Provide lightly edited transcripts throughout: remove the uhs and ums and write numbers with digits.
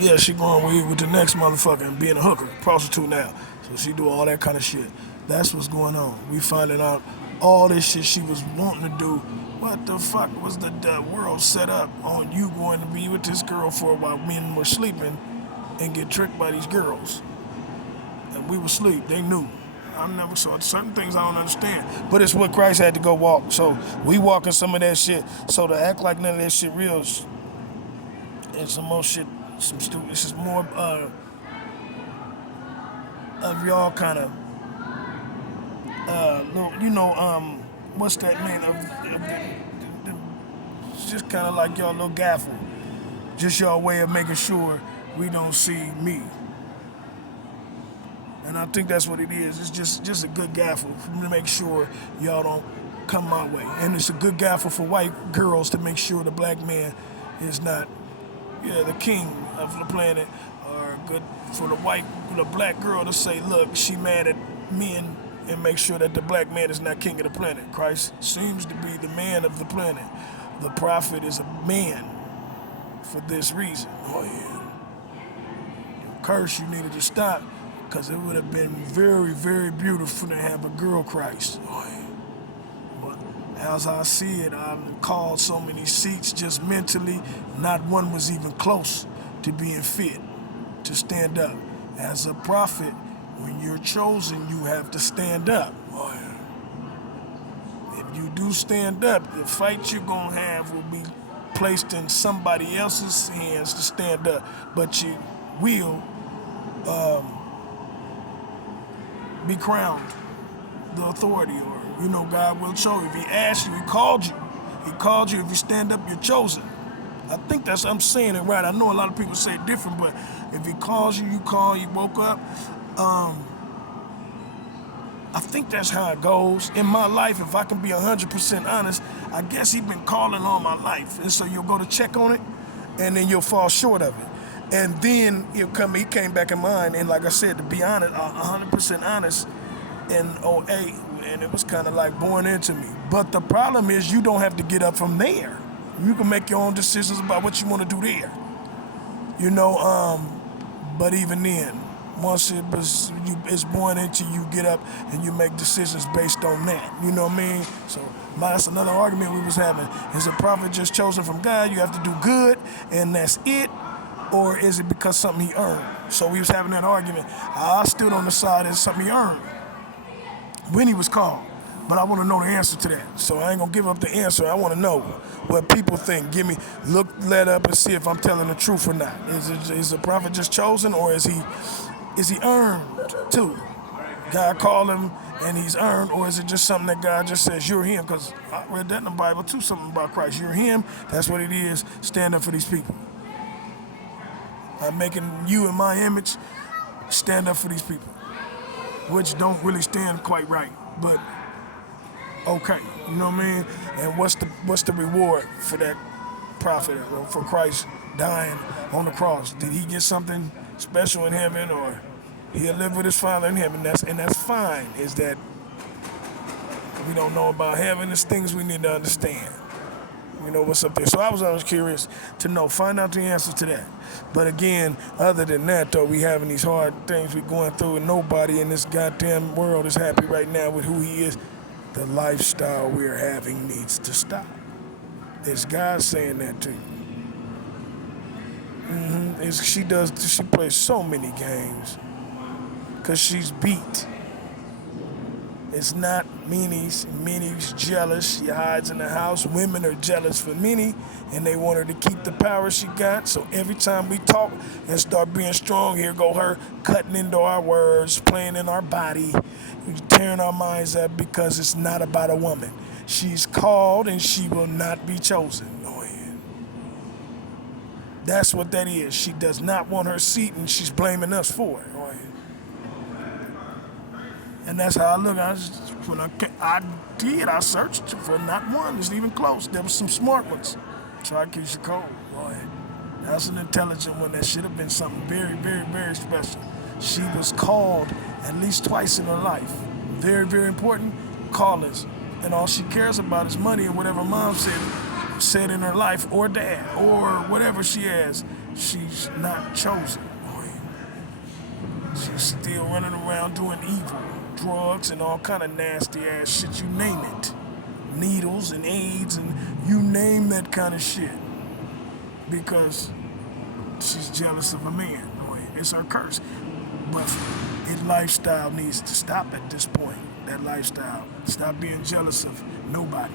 Yeah, she going with the next motherfucker and being a hooker, prostitute now. So she do all that kind of shit. That's what's going on. We finding out all this shit she was wanting to do. What the fuck was the world set up on you going to be with this girl for while men were sleeping and get tricked by these girls? And we were asleep. They knew. I never saw certain things I don't understand. But it's what Christ had to go walk. So we walking some of that shit. So to act like none of that shit real is some more shit, some stupid. It's just more of y'all kind of, what's that man? It's just kind of like y'all little gaffle. Just y'all way of making sure we don't see me. And I think that's what it is. It's just a good gaffle to make sure y'all don't come my way. And it's a good gaffle for white girls to make sure the black man is not, the king of the planet, or good for the black girl to say, look, she mad at men, and make sure that the black man is not king of the planet. Christ seems to be the man of the planet. The prophet is a man for this reason. Oh yeah. Curse, you needed to stop, because it would have been very, very beautiful to have a girl Christ. Oh yeah. As I see it, I've called so many seats just mentally, not one was even close to being fit to stand up. As a prophet, when you're chosen, you have to stand up. If you do stand up, the fight you're going to have will be placed in somebody else's hands to stand up. But you will be crowned the authority, or God will show you. If he asked you, he called you. He called you. If you stand up, you're chosen. I think I'm saying it right. I know a lot of people say it different, but if he calls you, you call, you woke up. I think that's how it goes. In my life, if I can be 100% honest, I guess he's been calling all my life. And so you'll go to check on it, and then you'll fall short of it. And then he came back in mind, and like I said, to be honest, 100% honest, in '08, and it was kind of like born into me. But the problem is you don't have to get up from there. You can make your own decisions about what you want to do there. But even then, once it's born into you, get up and you make decisions based on that. You know what I mean? So that's another argument we was having. Is a prophet just chosen from God? You have to do good and that's it? Or is it because something he earned? So we was having that argument. I stood on the side as something he earned when he was called. But I want to know the answer to that. So I ain't going to give up the answer. I want to know what people think. Let up and see if I'm telling the truth or not. Is the prophet just chosen, or is he earned too? God called him and he's earned, or is it just something that God just says, you're him? Because I read that in the Bible too, something about Christ. You're him. That's what it is. Stand up for these people. I'm making you in my image. Stand up for these people. Which don't really stand quite right, but okay, you know what I mean? And what's the reward for that prophet, or for Christ dying on the cross? Did he get something special in heaven, or he'll live with his Father in heaven? That's fine. Is that we don't know about heaven? There's things we need to understand. What's up there. So I was always curious to find out the answer to that. But again, other than that, though, we having these hard things we're going through, and nobody in this goddamn world is happy right now with who he is. The lifestyle we're having needs to stop. It's God saying that to you. She plays so many games because she's beat. It's not Minnie's. Minnie's jealous. She hides in the house. Women are jealous for Minnie, and they want her to keep the power she got. So every time we talk and start being strong, here go her cutting into our words, playing in our body, tearing our minds up, because it's not about a woman. She's called and she will not be chosen. Oh, yeah. That's what that is. She does not want her seat, and she's blaming us for it. Oh, yeah. And that's how I look. I searched for not one that's even close. There was some smart ones. Try Keisha Cole. Boy, that's an intelligent one. That should have been something very, very, very special. She was called at least twice in her life. Very, very important callings. And all she cares about is money, and whatever mom said in her life, or dad, or whatever she has. she's not chosen. She's still running around doing evil, drugs and all kind of nasty ass shit, you name it. Needles and AIDS and you name that kind of shit. Because she's jealous of a man. It's her curse. But that lifestyle needs to stop at this point. That lifestyle. Stop being jealous of nobody.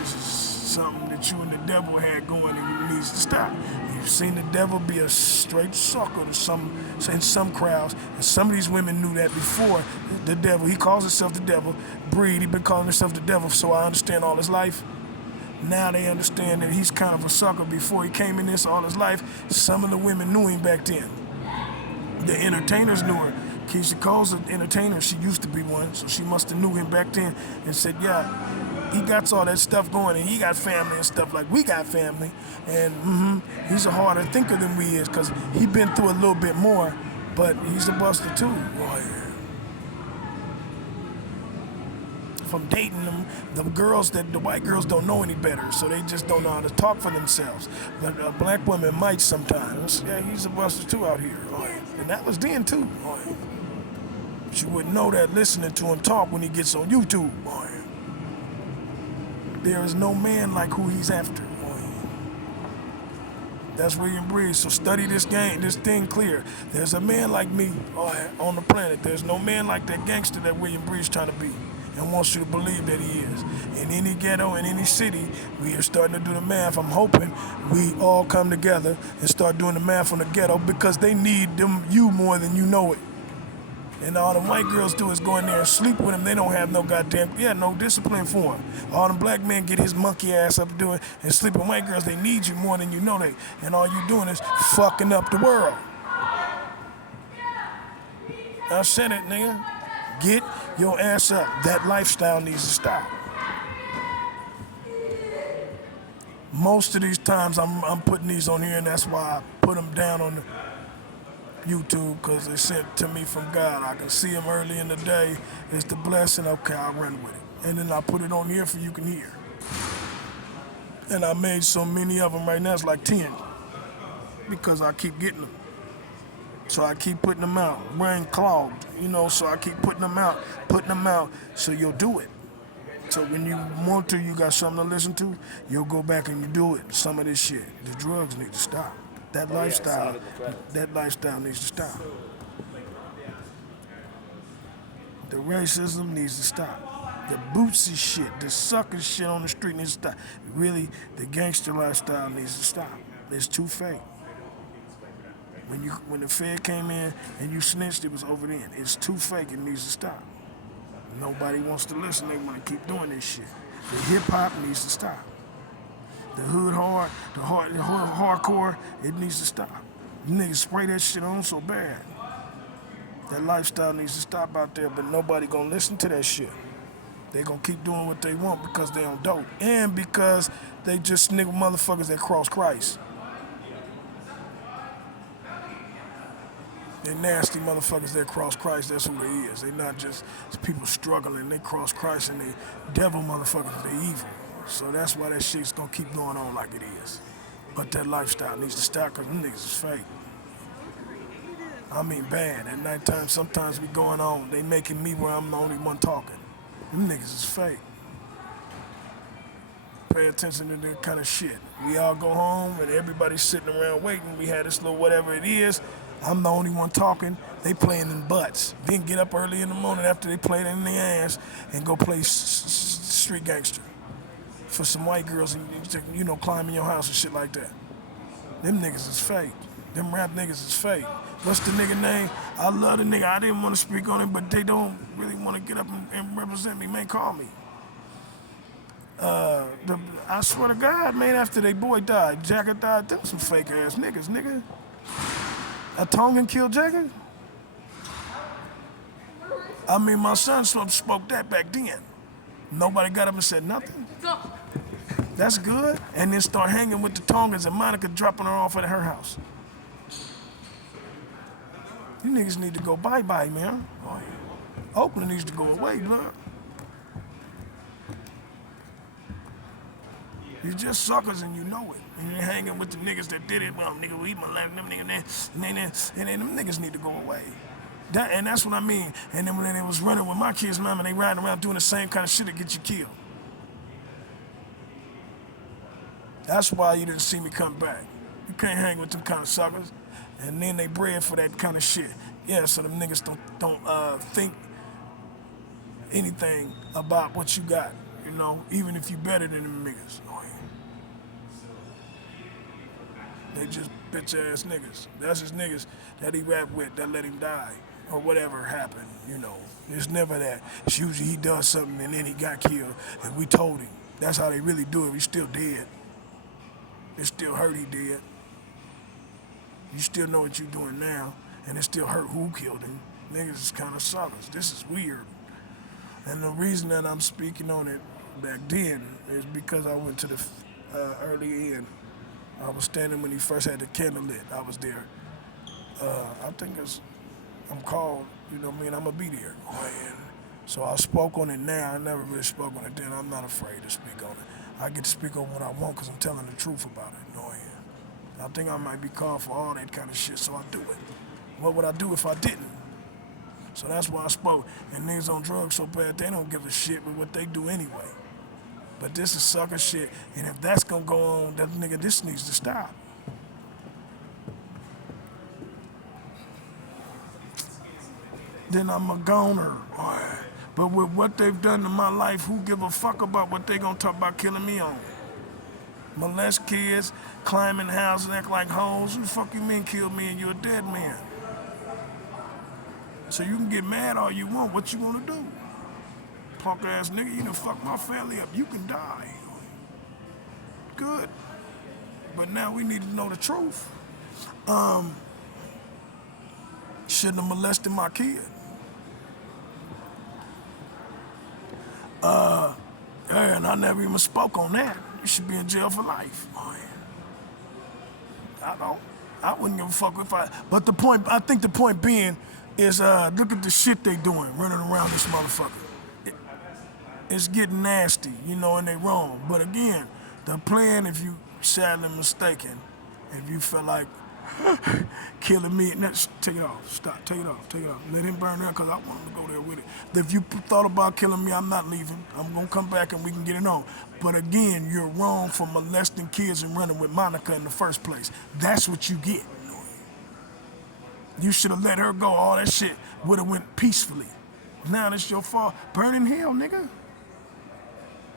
This is something that you and the devil had going and it needs to stop. You've seen the devil be a straight sucker to in some crowds, and some of these women knew that before. The devil, he calls himself the devil. Breed, he been calling himself the devil, so I understand all his life. Now they understand that he's kind of a sucker. Before he came in this all his life, some of the women knew him back then. The entertainers knew her. Keisha Cole's an entertainer. She used to be one, so she must have knew him back then and said, yeah, he got all that stuff going and he got family and stuff like we got family. And he's a harder thinker than we is because he been through a little bit more, but he's a buster too. Boy. From dating the white girls don't know any better, so they just don't know how to talk for themselves. But black women might sometimes. Yeah, he's a buster too out here. And that was then too. But you wouldn't know that listening to him talk when he gets on YouTube. There is no man like who he's after. That's William Breeze. So study this thing clear. There's a man like me on the planet. There's no man like that gangster that William Breeze trying to be and wants you to believe that he is. In any ghetto, in any city, we are starting to do the math. I'm hoping we all come together and start doing the math on the ghetto because they need you more than you know it. And all the white girls do is go in there and sleep with him. They don't have no no discipline for him. All the black men get his monkey ass up doing and sleep with white girls. They need you more than you know they. And all you doing is fucking up the world. I said it, nigga. Get your ass up. That lifestyle needs to stop. Most of these times I'm putting these on here, and that's why I put them down on the YouTube, because they sent to me from God. I can see them early in the day. It's the blessing. Okay, I'll run with it. And then I put it on here for you can hear. And I made so many of them right now, it's like 10. Because I keep getting them. So I keep putting them out. Brain clogged, so I keep putting them out, so you'll do it. So when you want to, you got something to listen to, you'll go back and you do it. Some of this shit, the drugs need to stop. That lifestyle needs to stop. The racism needs to stop. The bootsy shit, the sucker shit on the street needs to stop. Really, the gangster lifestyle needs to stop. It's too fake. When the Fed came in and you snitched, it was over then. It's too fake. It needs to stop. Nobody wants to listen. They want to keep doing this shit. The hip hop needs to stop. The hardcore, it needs to stop. You niggas spray that shit on so bad. That lifestyle needs to stop out there, but nobody gonna listen to that shit. They gonna keep doing what they want because they on dope. And because they just nigga motherfuckers that cross Christ. They're nasty motherfuckers that cross Christ, that's who they is. They not just people struggling, they cross Christ and they devil motherfuckers, they evil. So that's why that shit's gonna keep going on like it is. But that lifestyle needs to stop because them niggas is fake. I mean bad. At nighttime, sometimes we going on, they making me where I'm the only one talking. Them niggas is fake. Pay attention to that kind of shit. We all go home and everybody's sitting around waiting. We had this little whatever it is. I'm the only one talking. They playing in butts. Then get up early in the morning after they play it in their ass and go play street gangster for some white girls and climb in your house and shit like that. Them niggas is fake. Them rap niggas is fake. What's the nigga name? I love the nigga. I didn't want to speak on it, but they don't really want to get up and represent me. Man, call me. I swear to God, man, after they boy died, Jagger died, them some fake ass niggas, nigga. A Tongan killed Jagger? I mean, my son spoke that back then. Nobody got up and said nothing. That's good. And then start hanging with the Tongans and Monica dropping her off at her house. You niggas need to go bye-bye, man. Oakland needs to go away, blood. You're just suckers and you know it. And you're hanging with the niggas that did it. Well, nigga, we molested them niggas, and then them niggas need to go away. And that's what I mean. And then when they was running with my kids, mama, they riding around doing the same kind of shit to get you killed. That's why you didn't see me come back. You can't hang with them kind of suckers. And then they bred for that kind of shit. Yeah, so them niggas don't think anything about what you got, you know, even if you better than them niggas. They just bitch ass niggas. That's his niggas that he rap with that let him die. Or whatever happened, you know. It's never that. It's usually he does something and then he got killed and we told him. That's how they really do it. He's still dead. It still hurt he dead. You still know what you're doing now, and it still hurt who killed him. Niggas is kind of suckers. This is weird. And the reason that I'm speaking on it back then is because I went to the early end. I was standing when he first had the candle lit. I was there. I think I'm called, you know what I mean? I'm going to be there. And so I spoke on it now. I never really spoke on it then. I'm not afraid to speak on it. I get to speak on what I want because I'm telling the truth about it. You know, and I think I might be called for all that kind of shit, so I do it. What would I do if I didn't? So that's why I spoke. And niggas on drugs so bad, they don't give a shit with what they do anyway. But this is sucker shit. And if that's going to go on, that nigga, this needs to stop. Then I'm a goner. But with what they've done to my life, who give a fuck about what they gonna talk about killing me on? Molest kids, climbing houses, act like hoes. Who the fuck you mean kill me and you're a dead man? So you can get mad all you want. What you gonna do? Punk ass nigga, you done fuck my family up. You can die. Good. But now we need to know the truth. Shouldn't have molested my kid. And I never even spoke on that. You should be in jail for life. I wouldn't give a fuck if I. But I think the point being is, look at the shit they doing, running around this motherfucker. It's getting nasty, you know, and they wrong. But again, the plan, if you sadly mistaken, if you feel like killing me, take it off, stop, take it off. Let him burn there because I want him to go there with it. If you thought about killing me, I'm not leaving. I'm going to come back and we can get it on. But again, you're wrong for molesting kids and running with Monica in the first place. That's what you get. You should have let her go. All that shit would have went peacefully. Now it's your fault. Burn in hell, nigga.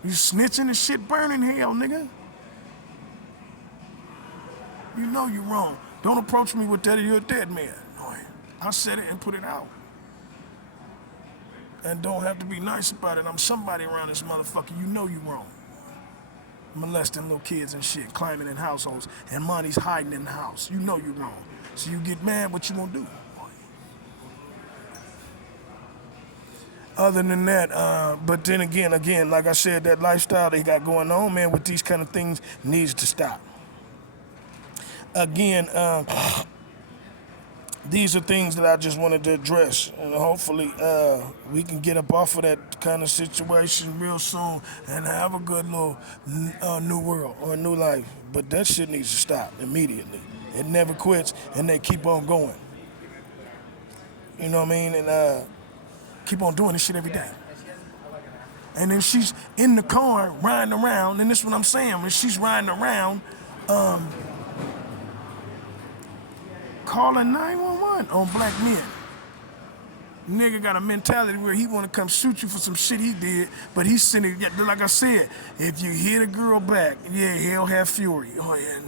You snitching and shit, burn in hell, nigga. You know you're wrong. Don't approach me with that or you're a dead man. I said it and put it out. And don't have to be nice about it. I'm somebody around this motherfucker. You know you wrong. Molesting little kids and shit, climbing in households, and money's hiding in the house. You know you're wrong. So you get mad, what you gonna do? Other than that, but then again, like I said, that lifestyle they got going on, man, with these kind of things needs to stop. Again, these are things that I just wanted to address, and hopefully we can get up off of that kind of situation real soon and have a good little new world or a new life. But that shit needs to stop immediately. It never quits, and they keep on going. You know what I mean? And keep on doing this shit every day. And then she's in the car riding around, and this is what I'm saying, when she's riding around, calling 911 on black men. Nigga got a mentality where he want to come shoot you for some shit he did, but he's sending, like I said, if you hit a girl back, yeah, hell have fury. And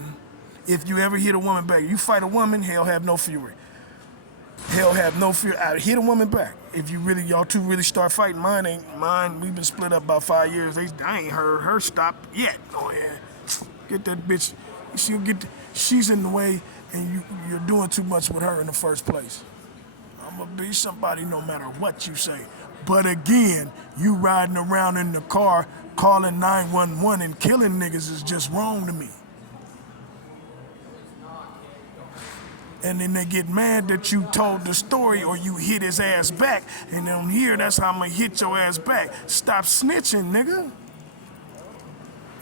if you ever hit a woman back, you fight a woman, hell have no fury. Hell have no fear. I hit a woman back. If y'all two really start fighting, mine, we've been split up about 5 years. I ain't heard her stop yet. Get that bitch. She's in the way, and you're doing too much with her in the first place. I'm gonna be somebody no matter what you say. But again, you riding around in the car calling 911 and killing niggas is just wrong to me. And then they get mad that you told the story or you hit his ass back. And then here, that's how I'm gonna hit your ass back. Stop snitching, nigga.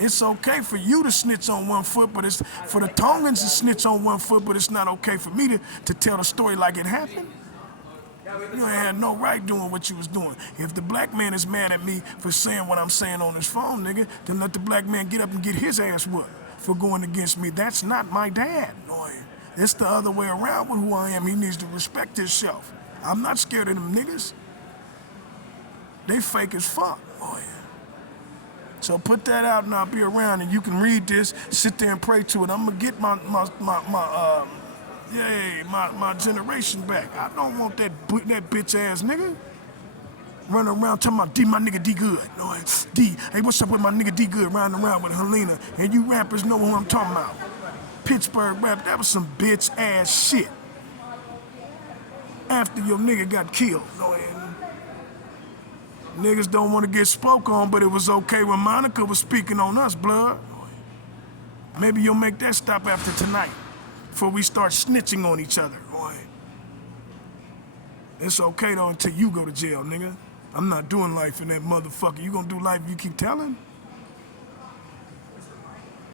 It's okay for you to snitch on 1 foot, but it's for the Tongans to snitch on 1 foot, but it's not okay for me to tell the story like it happened. You ain't had no right doing what you was doing. If the black man is mad at me for saying what I'm saying on his phone, nigga, then let the black man get up and get his ass whooped for going against me. That's not my dad. It's the other way around with who I am. He needs to respect himself. I'm not scared of them niggas. They fake as fuck. So put that out and I'll be around and you can read this, sit there and pray to it. I'm gonna get my generation back. I don't want that bitch ass nigga running around talking about D, my nigga D Good. D, hey, what's up with my nigga D Good riding around with Helena? And you rappers know who I'm talking about. Pittsburgh rap, that was some bitch ass shit. After your nigga got killed. Niggas don't want to get spoke on, but it was okay when Monica was speaking on us, blood. Maybe you'll make that stop after tonight, before we start snitching on each other. It's okay though until you go to jail, nigga. I'm not doing life in that motherfucker. You gonna do life if you keep telling?